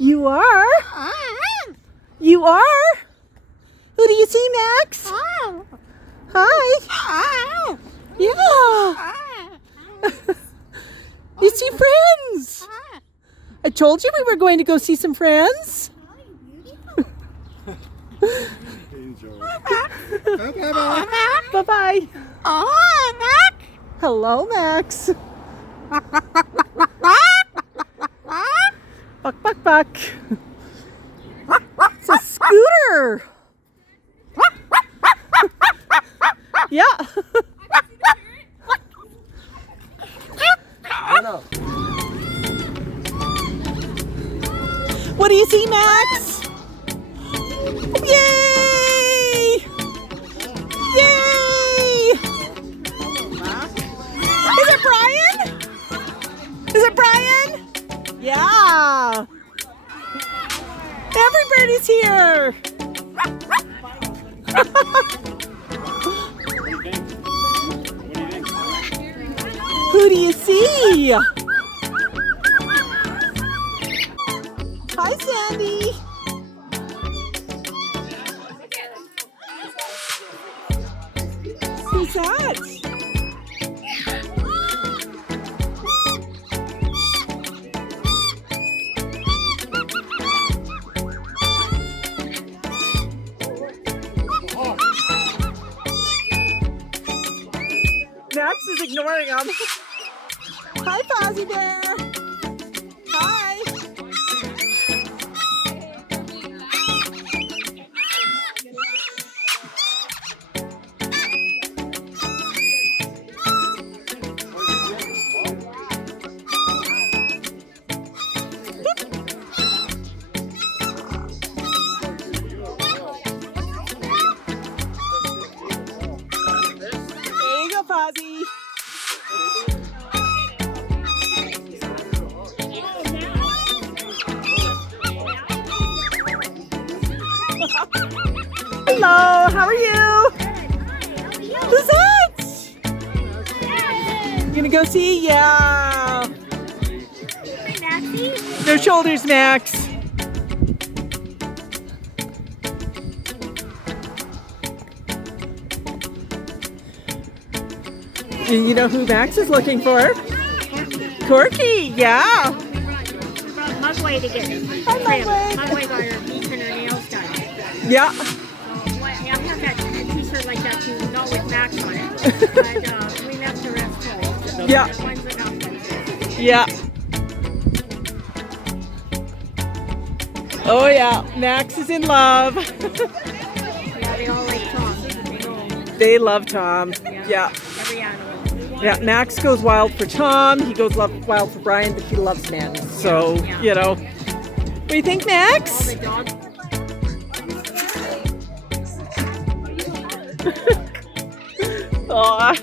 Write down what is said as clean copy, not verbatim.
You are? You are? Who do you see, Max? Hi. Yeah. You see friends. I told you we were going to go see some friends. Bye-bye. Hello, Max. Buck, buck, buck. It's a scooter. Yeah. What do you see, Max? Yay! Yay! Is it Brian? Is it Brian? Yeah. Everybody's here. Who do you see? Hi, Sandy. Who's that? Max is ignoring him. Hi, Fozzie Bear. Hi. There you go, Fozzie. Hello, how are you? Who's that? You gonna go see? Yeah. No shoulders, Max. You know who Max is looking for? Corky, yeah. Mugway to get Hi, Mugway. Mugway got her beach and her nails done. Yeah. I have that t-shirt like that too, not with Max on it. But we left the rest full. Yeah. One's enough. Yeah. Oh yeah, Max is in love. Yeah, they all like Tom. They know They love Tom. Yeah. every animal. Yeah, Max goes wild for Tom. He goes wild for Brian, but he loves men. So, you know. What do you think, All Max? the dogs. Aw.